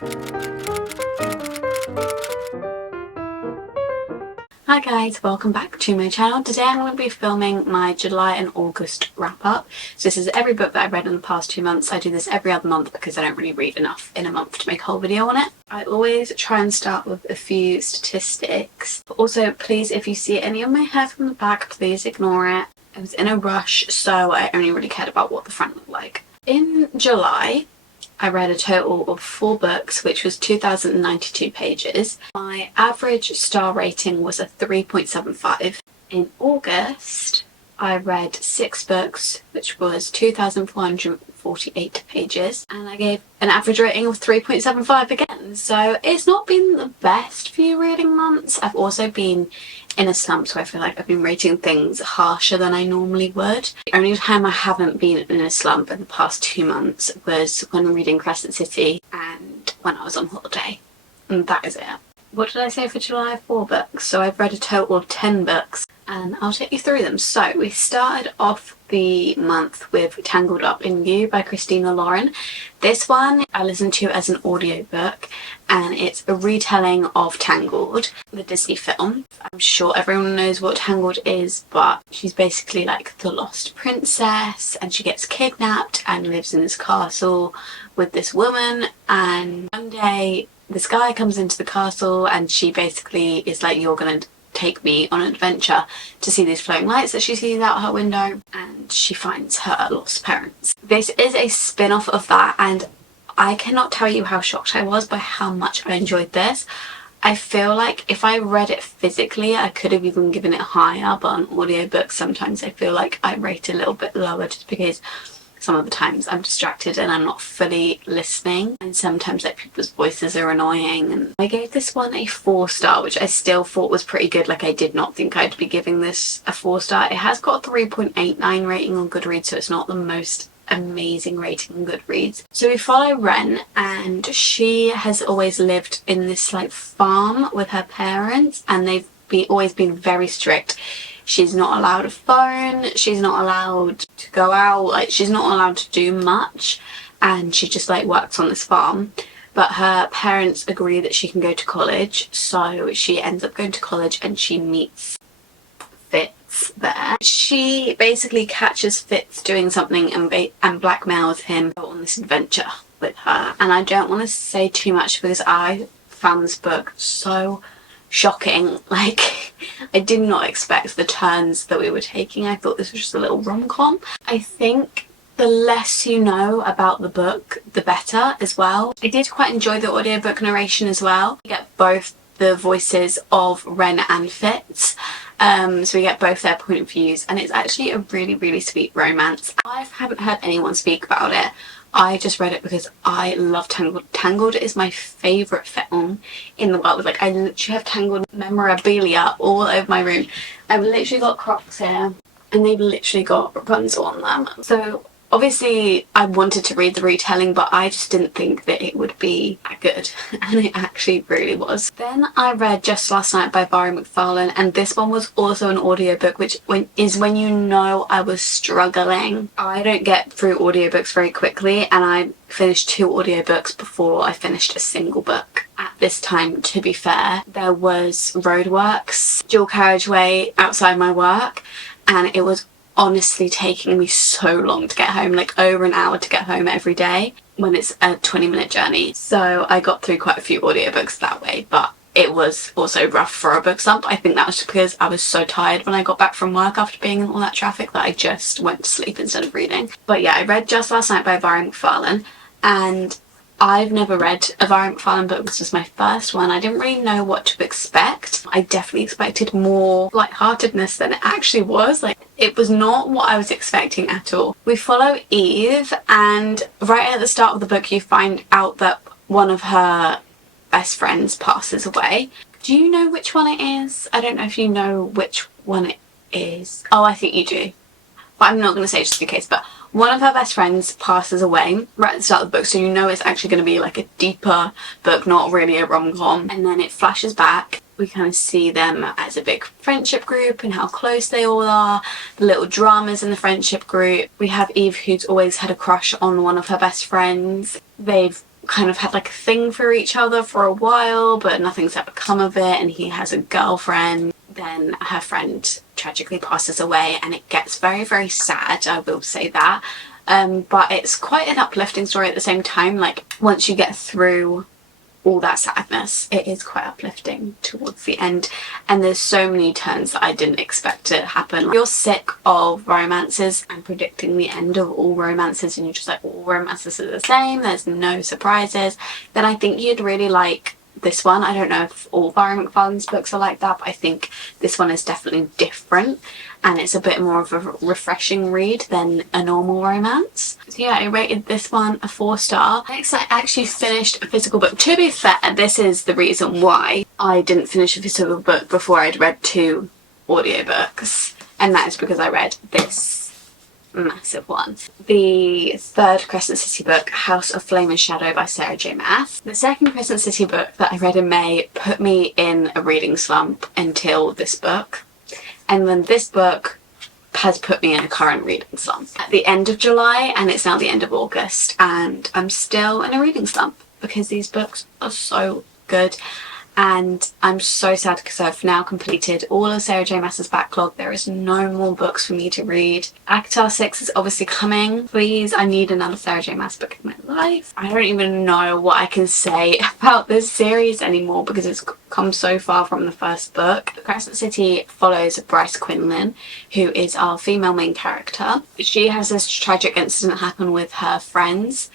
Hi guys, welcome back to my channel. Today I'm going to be filming my July and August wrap up. So this is every book that I've read in the past 2 months. I do this every other month because I don't really read enough in a month to make a whole video on it. I always try and start with a few statistics. But also, please, if you see any of my hair from the back, please ignore it. I was in a rush, so I only really cared about what the front looked like. In July, I read a total of 4 books, which was 2,092 pages. My average star rating was a 3.75. In August, I read 6 books, which was 2,448 pages, and I gave an average rating of 3.75 again. So it's not been the best few reading months. I've also been in a slump, so I feel like I've been rating things harsher than I normally would. The only time I haven't been in a slump in the past 2 months was when reading Crescent City and when I was on holiday. And that is it. What did I say for July? 4 books. So I've read a total of 10 books and I'll take you through them. So we started off the month with Tangled Up in You by Christina Lauren. This one I listened to as an audiobook, and it's a retelling of Tangled, the Disney film. I'm sure everyone knows what Tangled is, but she's basically like the lost princess and she gets kidnapped and lives in this castle with this woman, and one day this guy comes into the castle and she basically is like, you're gonna take me on an adventure to see these floating lights that she sees out her window, and she finds her lost parents. This is a spin-off of that, and I cannot tell you how shocked I was by how much I enjoyed this. I feel like if I read it physically I could have even given it higher, but on audiobook sometimes I feel like I rate it a little bit lower just because some of the times I'm distracted and I'm not fully listening, and sometimes like people's voices are annoying. And I gave this one a 4-star, which I still thought was pretty good. Like, I did not think I'd be giving this a 4-star. It has got a 3.89 rating on Goodreads, so it's not the most amazing rating on Goodreads. So we follow Ren, and she has always lived in this like farm with her parents, and they've always been very strict. She's not allowed a phone, she's not allowed to go out, like she's not allowed to do much, and she just like works on this farm. But her parents agree that she can go to college, so she ends up going to college and she meets Fitz there. She basically catches Fitz doing something and blackmails him to go on this adventure with her. And I don't want to say too much because I found this book so shocking. Like, I did not expect the turns that we were taking. I thought this was just a little rom-com. I think the less you know about the book, the better as well. I did quite enjoy the audiobook narration as well. You get both the voices of Ren and Fitz, so we get both their point of views, and it's actually a really, really sweet romance. I haven't heard anyone speak about it. I just read it because I love Tangled. Tangled is my favourite film in the world. Like, I literally have Tangled memorabilia all over my room. I've literally got Crocs here, and they've literally got Rapunzel on them. So obviously I wanted to read the retelling, but I just didn't think that it would be that good, and it actually really was. Then I read Just Last Night by Barry McFarlane, and this one was also an audiobook, which is when you know I was struggling. I don't get through audiobooks very quickly, and I finished 2 audiobooks before I finished a single book. At this time, to be fair, there was roadworks, dual carriageway outside my work, and it was honestly taking me so long to get home, like over an hour to get home every day when it's a 20-minute journey. So I got through quite a few audiobooks that way, but it was also rough for a book slump. I think that was because I was so tired when I got back from work after being in all that traffic that I just went to sleep instead of reading. But yeah, I read Just Last Night by Barry McFarlane, and I've never read a Barry McFarlane book. This was my first one. I didn't really know what to expect. I definitely expected more lightheartedness than it actually was. Like, it was not what I was expecting at all. We follow Eve, and right at the start of the book you find out that one of her best friends passes away. Do you know which one it is? I don't know if you know which one it is. Oh, I think you do. But I'm not going to say just in case, but one of her best friends passes away right at the start of the book, so you know it's actually going to be like a deeper book, not really a rom-com. And then it flashes back. We kind of see them as a big friendship group and how close they all are, the little dramas in the friendship group. We have Eve, who's always had a crush on one of her best friends. They've kind of had like a thing for each other for a while, but nothing's ever come of it, and he has a girlfriend. Then her friend tragically passes away, and it gets very, very sad, I will say that. But it's quite an uplifting story at the same time. Like, once you get through all that sadness, it is quite uplifting towards the end, and there's so many turns that I didn't expect to happen. If you're sick of romances and predicting the end of all romances, and you're just like, all romances are the same, there's no surprises, then I think you'd really like this one. I don't know if all Barry McFarlane's books are like that, but I think this one is definitely different, and it's a bit more of a refreshing read than a normal romance. So yeah, I rated this one a 4-star. Next, I actually finished a physical book. To be fair, this is the reason why I didn't finish a physical book before I'd read 2 audiobooks, and that is because I read this massive one. The third Crescent City book, House of Flame and Shadow by Sarah J. Maas. The second Crescent City book that I read in May put me in a reading slump until this book, and then this book has put me in a current reading slump at the end of July, and it's now the end of August, and I'm still in a reading slump because these books are so good. And I'm so sad because I've now completed all of Sarah J. Maas's backlog. There is no more books for me to read. ACOTAR 6 is obviously coming. Please, I need another Sarah J. Maas book in my life. I don't even know what I can say about this series anymore because it's come so far from the first book. Crescent City follows Bryce Quinlan, who is our female main character. She has this tragic incident happen with her friends,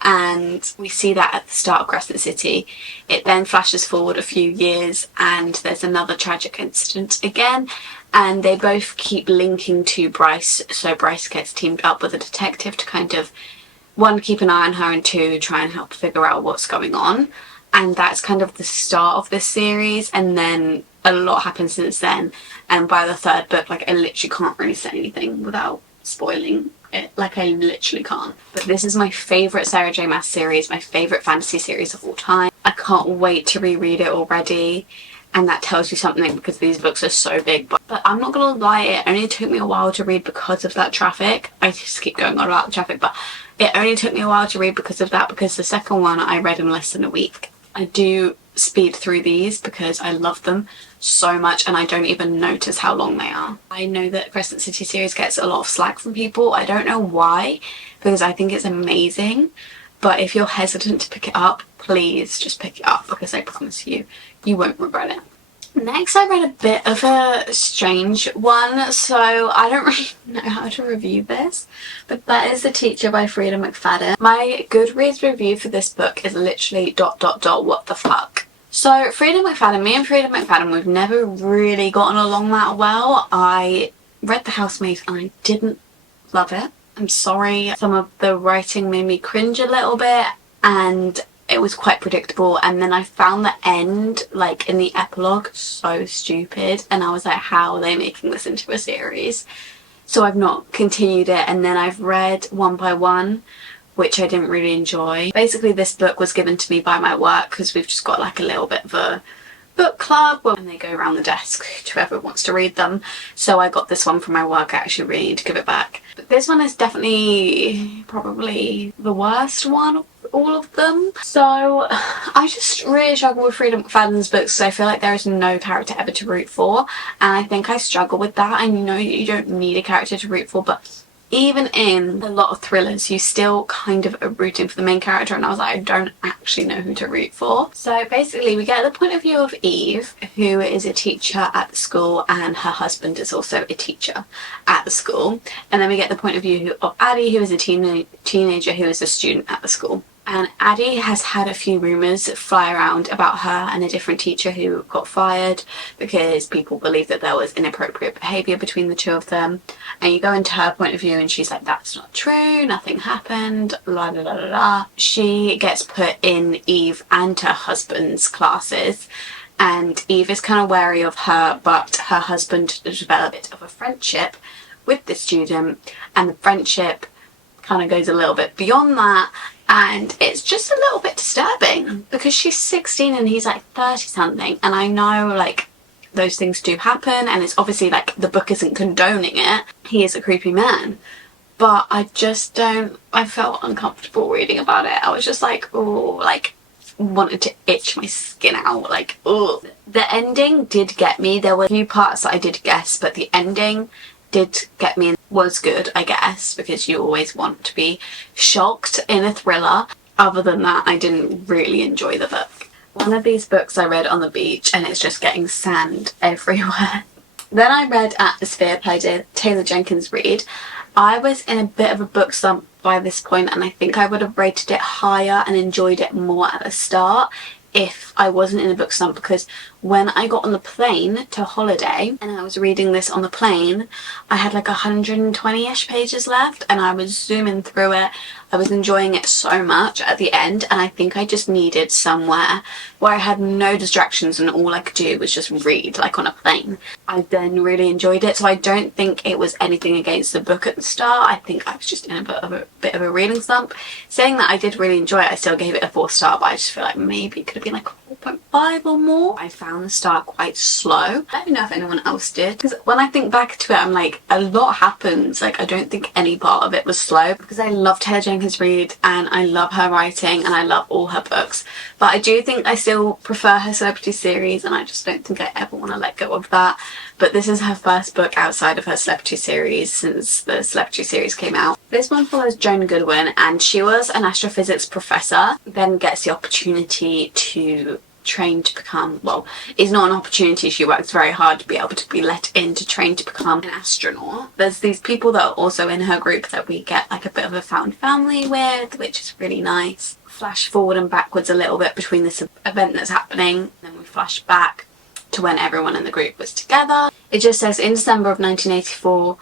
and we see that at the start of Crescent City. It then flashes forward a few years, and there's another tragic incident again, and they both keep linking to Bryce. So Bryce gets teamed up with a detective to kind of, 1, keep an eye on her, and 2, try and help figure out what's going on. And that's kind of the start of this series, and then a lot happens since then, and by the third book, like, I literally can't really say anything without spoiling it. Like, I literally can't. But this is my favourite Sarah J. Maas series, my favourite fantasy series of all time. I can't wait to reread it already, and that tells you something because these books are so big. But I'm not gonna lie, it only took me a while to read because of that traffic. I just keep going on about the traffic, but it only took me a while to read because of that, because the second one I read in less than a week. I do speed through these because I love them so much, and I don't even notice how long they are. I know that Crescent City series gets a lot of slack from people. I don't know why, because I think it's amazing, but if you're hesitant to pick it up, please just pick it up, because I promise you, you won't regret it. Next, I read a bit of a strange one, so I don't really know how to review this, but that is The Teacher by Frida McFadden. My Goodreads review for this book is literally ... what the fuck. So Frida McFadden, me and Frida McFadden, we've never really gotten along that well. I read The Housemaid and I didn't love it. I'm sorry, some of the writing made me cringe a little bit, and it was quite predictable, and then I found the end, like in the epilogue, so stupid, and I was like, how are they making this into a series? So I've not continued it, and then I've read One by One, which I didn't really enjoy. Basically, this book was given to me by my work because we've just got like a little bit of a book club and they go around the desk to whoever wants to read them. So I got this one from my work. I actually really need to give it back. But this one is definitely probably the worst one of all of them. So I just really struggle with Frida McFadden's books, so I feel like there is no character ever to root for, and I think I struggle with that. I know you don't need a character to root for, but even in a lot of thrillers, you still kind of are rooting for the main character, and I was like, I don't actually know who to root for. So basically, we get the point of view of Eve, who is a teacher at the school, and her husband is also a teacher at the school. And then we get the point of view of Addie, who is a teenager who is a student at the school. And Addie has had a few rumours fly around about her and a different teacher who got fired because people believe that there was inappropriate behaviour between the two of them. And you go into her point of view and she's like, that's not true, nothing happened, la la la la la. She gets put in Eve and her husband's classes, and Eve is kind of wary of her, but her husband developed a bit of a friendship with the student, and the friendship kind of goes a little bit beyond that. And it's just a little bit disturbing because she's 16 and he's like 30 something. And I know like those things do happen, and it's obviously like the book isn't condoning it. He is a creepy man. but I just don't, I felt uncomfortable reading about it. I was just like, oh, like wanted to itch my skin out, like, oh. The ending did get me. There were a few parts that I did guess, but the ending did get me and was good, I guess, because you always want to be shocked in a thriller. Other than that, I didn't really enjoy the book. One of these books I read on the beach and it's just getting sand everywhere. Then I read Atmosphere by Taylor Jenkins Reid. I was in a bit of a book slump by this point, and I think I would have rated it higher and enjoyed it more at the start if I wasn't in a book slump, because when I got on the plane to holiday and I was reading this on the plane, I had like 120-ish pages left and I was zooming through it. I was enjoying it so much at the end, and I think I just needed somewhere where I had no distractions and all I could do was just read, like on a plane. I then really enjoyed it, so I don't think it was anything against the book at the start. I think I was just in a bit of a reading slump. Saying that, I did really enjoy it. I still gave it a 4-star, but I just feel like maybe it could have been like a 4.5 or more. I found the start quite slow. I don't know if anyone else did, because when I think back to it, I'm like, a lot happens. Like, I don't think any part of it was slow, because I love Taylor Jenkins Reid and I love her writing and I love all her books, but I do think I still prefer her celebrity series, and I just don't think I ever want to let go of that. But this is her first book outside of her celebrity series since the celebrity series came out. This one follows Joan Goodwin, and she was an astrophysics professor, then gets the opportunity to train to become, well, it's not an opportunity, she works very hard to be able to be let in to train to become an astronaut. There's these people that are also in her group that we get like a bit of a found family with, which is really nice. Flash forward and backwards a little bit between this event that's happening, then we flash back to when everyone in the group was together. It just says, in December of 1984,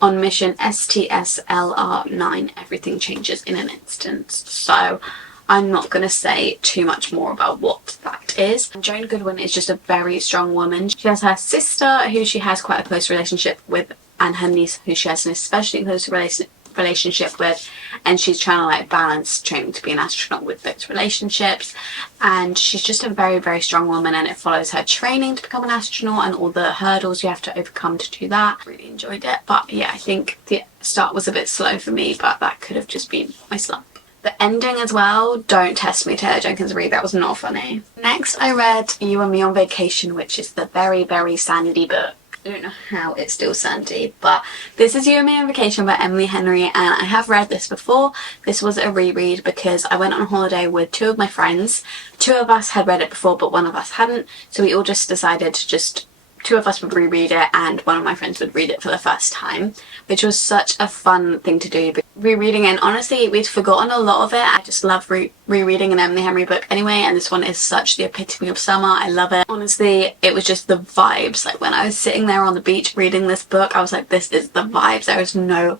on mission STSLR-9, everything changes in an instant. So I'm not going to say too much more about what that is. And Joan Goodwin is just a very strong woman. She has her sister, who she has quite a close relationship with, and her niece, who she has an especially close relationship with, and she's trying to like balance training to be an astronaut with those relationships. And she's just a very, very strong woman, and it follows her training to become an astronaut and all the hurdles you have to overcome to do that. Really enjoyed it, but yeah, I think the start was a bit slow for me, but that could have just been my slump. The ending as well, don't test me, Taylor Jenkins Reid, that was not funny. Next I read You and Me on Vacation, which is the very, very sandy book. I don't know how it's still sandy, but this is You and Me on Vacation by Emily Henry, and I have read this before. This was a reread because I went on holiday with 2 of my friends. 2 of us had read it before, but 1 of us hadn't, so we all just decided to 2 of us would reread it and 1 of my friends would read it for the first time, which was such a fun thing to do. Rereading it, and honestly, we'd forgotten a lot of it. I just love rereading an Emily Henry book anyway, and this one is such the epitome of summer. I love it. Honestly, it was just the vibes. Like, when I was sitting there on the beach reading this book, I was like, this is the vibes. There is no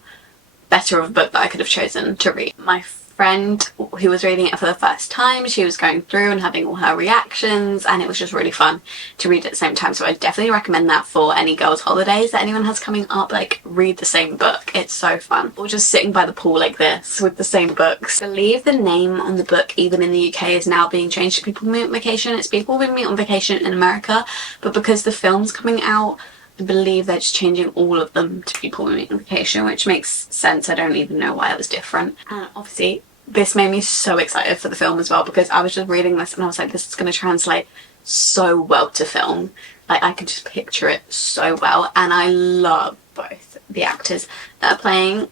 better of a book that I could have chosen to read. My friend who was reading it for the first time, she was going through and having all her reactions, and it was just really fun to read at the same time. So I definitely recommend that for any girls' holidays that anyone has coming up. Like, read the same book, it's so fun. Or just sitting by the pool like this with the same books. I believe the name on the book, even in the UK, is now being changed to People Meet on Vacation. It's People Meet on Vacation in America, but because the film's coming out, I believe they're just changing all of them to People Meet on Vacation, which makes sense. I don't even know why it was different. And obviously this made me so excited for the film as well, because I was just reading this and I was like, this is going to translate so well to film. Like, I could just picture it so well, and I love both the actors that are playing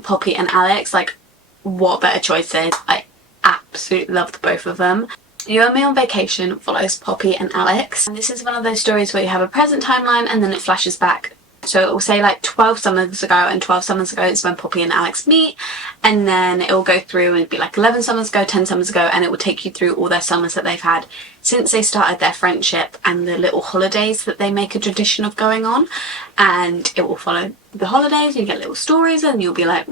Poppy and Alex. Like, what better choices. I absolutely loved both of them. You and Me on Vacation follows Poppy and Alex, and this is one of those stories where you have a present timeline and then it flashes back. So it will say like 12 summers ago, and 12 summers ago is when Poppy and Alex meet, and then it will go through and it'd be like 11 summers ago, 10 summers ago, and it will take you through all their summers that they've had since they started their friendship and the little holidays that they make a tradition of going on. And it will follow the holidays, you get little stories, and you'll be like,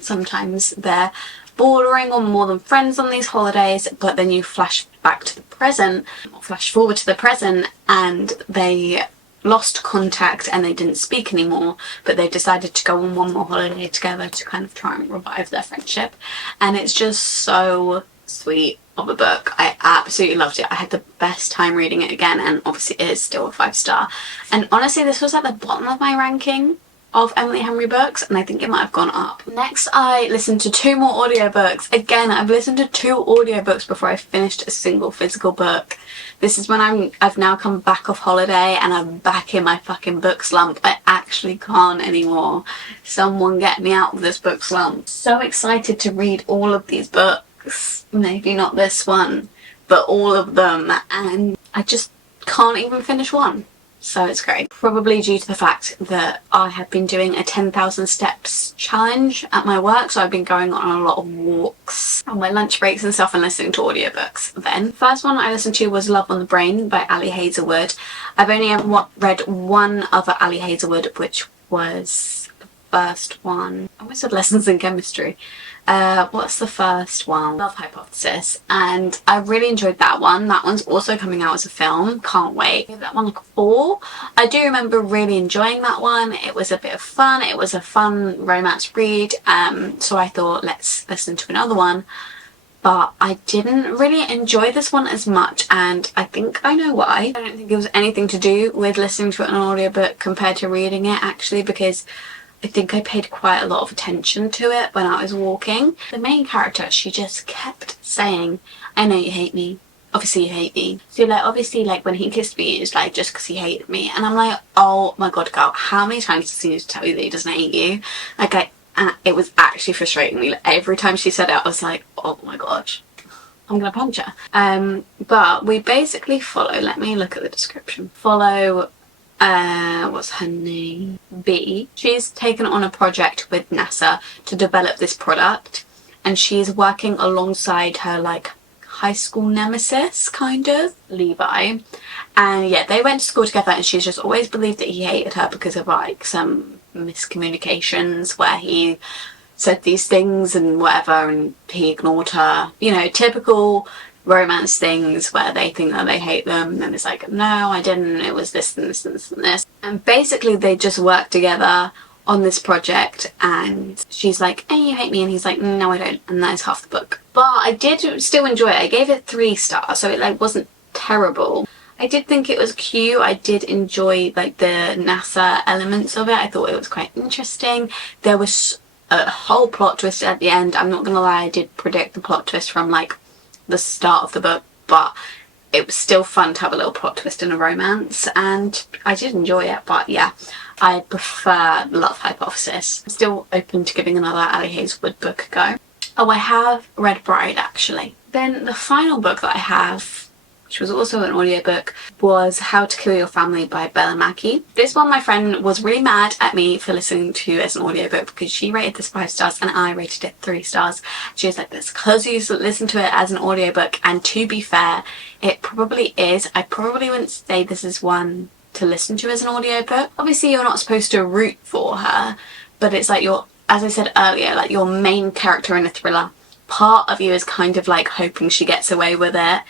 sometimes they're bordering on more than friends on these holidays, but then you flash back to the present, or flash forward to the present, and they lost contact and they didn't speak anymore, but they decided to go on one more holiday together to kind of try and revive their friendship. And it's just so sweet of a book. I absolutely loved it. I had the best time reading it again, and obviously it is still a 5-star. And honestly, this was at the bottom of my ranking of Emily Henry books, and I think it might have gone up. Next, I listened to 2 more audiobooks. Again, I've listened to 2 audiobooks before I finished a single physical book. This is when I've now come back off holiday and I'm back in my fucking book slump. I actually can't anymore. Someone get me out of this book slump. So excited to read all of these books. Maybe not this one, but all of them, and I just can't even finish one. So it's great. Probably due to the fact that I have been doing a 10,000 steps challenge at my work, so I've been going on a lot of walks on my lunch breaks and stuff and listening to audiobooks then. First one I listened to was Love on the Brain by Ali Hazelwood. I've only ever read one other Ali Hazelwood, which was the first one. I almost said Lessons in Chemistry. What's the first one? Love Hypothesis, and I really enjoyed that one. That one's also coming out as a film. Can't wait. I gave that one like a 4. I do remember really enjoying that one. It was a bit of fun. It was a fun romance read, so I thought let's listen to another one. But I didn't really enjoy this one as much, and I think I know why. I don't think it was anything to do with listening to it on an audiobook compared to reading it, actually, because I think I paid quite a lot of attention to it when I was walking. The main character, she just kept saying, I know you hate me. Obviously you hate me. So like, obviously like when he kissed me, it's like just because he hated me. And I'm like, oh my god, girl, how many times does he need to tell you that he doesn't hate you? Like it was actually frustrating me. Like, every time she said it, I was like, oh my god, I'm gonna punch her. But we basically follow, let me look at the description. Follow what's her name? B. She's taken on a project with NASA to develop this product, and she's working alongside her like high school nemesis, kind of, Levi. And yeah, they went to school together, and she's just always believed that he hated her because of like some miscommunications where he said these things and whatever, and he ignored her. You know, typical romance things where they think that they hate them, and it's like, no, I didn't, it was this and this and this and this. And basically they just work together on this project, and she's like, hey, you hate me, and he's like, no, I don't, and that is half the book. But I did still enjoy it. I gave it 3 stars, so it like wasn't terrible. I did think it was cute. I did enjoy like the NASA elements of it. I thought it was quite interesting. There was a whole plot twist at the end. I'm not gonna lie, I did predict the plot twist from like the start of the book, but it was still fun to have a little plot twist in a romance, and I did enjoy it. But yeah, I prefer Love Hypothesis. I'm still open to giving another Ali Hazelwood book a go. Oh, I have read Bride, actually. Then the final book that I have, which was also an audiobook, was How to Kill Your Family by Bella Mackie. This one, my friend was really mad at me for listening to as an audiobook because she rated this 5 stars and I rated it 3 stars. She was like, this because you listen to it as an audiobook, and to be fair, it probably is. I probably wouldn't say this is one to listen to as an audiobook. Obviously you're not supposed to root for her, but it's like you're, as I said earlier, like your main character in a thriller. Part of you is kind of like hoping she gets away with it,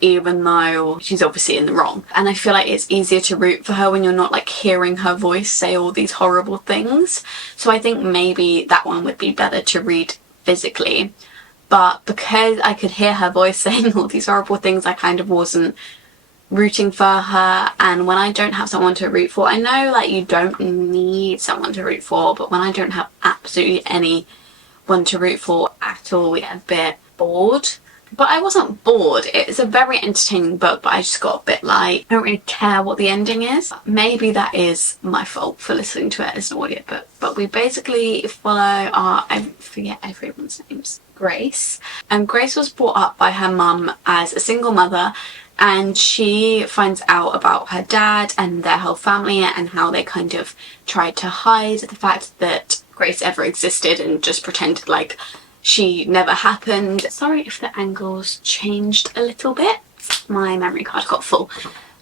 even though she's obviously in the wrong. And I feel like it's easier to root for her when you're not like hearing her voice say all these horrible things. So I think maybe that one would be better to read physically. But because I could hear her voice saying all these horrible things, I kind of wasn't rooting for her. And when I don't have someone to root for, I know like you don't need someone to root for, but when I don't have absolutely anyone to root for at all, we get a bit bored. But I wasn't bored. It's a very entertaining book, but I just got a bit like, I don't really care what the ending is. Maybe that is my fault for listening to it as an audiobook. But we basically follow I forget everyone's names, Grace. And Grace was brought up by her mum as a single mother, and she finds out about her dad and their whole family and how they kind of tried to hide the fact that Grace ever existed and just pretended like she never happened. Sorry if the angles changed a little bit. My memory card got full.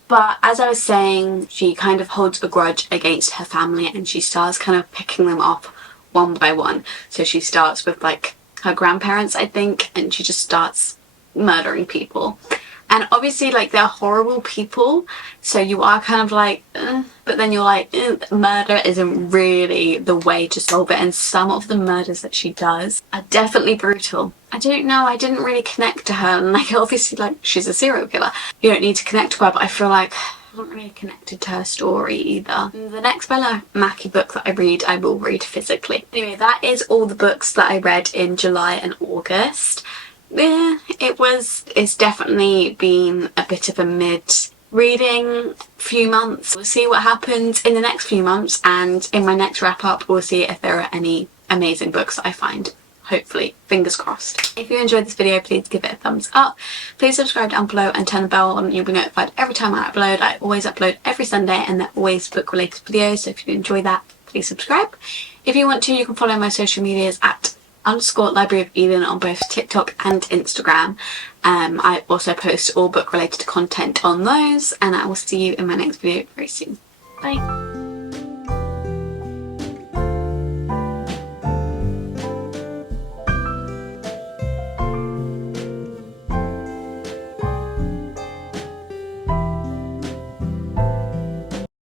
But as I was saying, she kind of holds a grudge against her family, and she starts kind of picking them off one by one. So she starts with like her grandparents, I think, and she just starts murdering people. And obviously like they're horrible people, so you are kind of like, but then you're like, murder isn't really the way to solve it. And some of the murders that she does are definitely brutal. I don't know, I didn't really connect to her, and like obviously like she's a serial killer, you don't need to connect to her, but I feel like wasn't really connected to her story either. And the next Bella Mackie book that I read, I will read physically. Anyway, that is all the books that I read in July and August. Yeah, it's definitely been a bit of a mid-reading few months. We'll see what happens in the next few months, and in my next wrap-up we'll see if there are any amazing books that I find. Hopefully, fingers crossed. If you enjoyed this video, please give it a thumbs up. Please subscribe down below and turn the bell on. You'll be notified every time I upload. I always upload every Sunday and they're always book related videos, so if you enjoy that, please subscribe. If you want to, you can follow my social medias at _libraryofeden on both TikTok and Instagram. I also post all book related content on those, and I will see you in my next video very soon. Bye.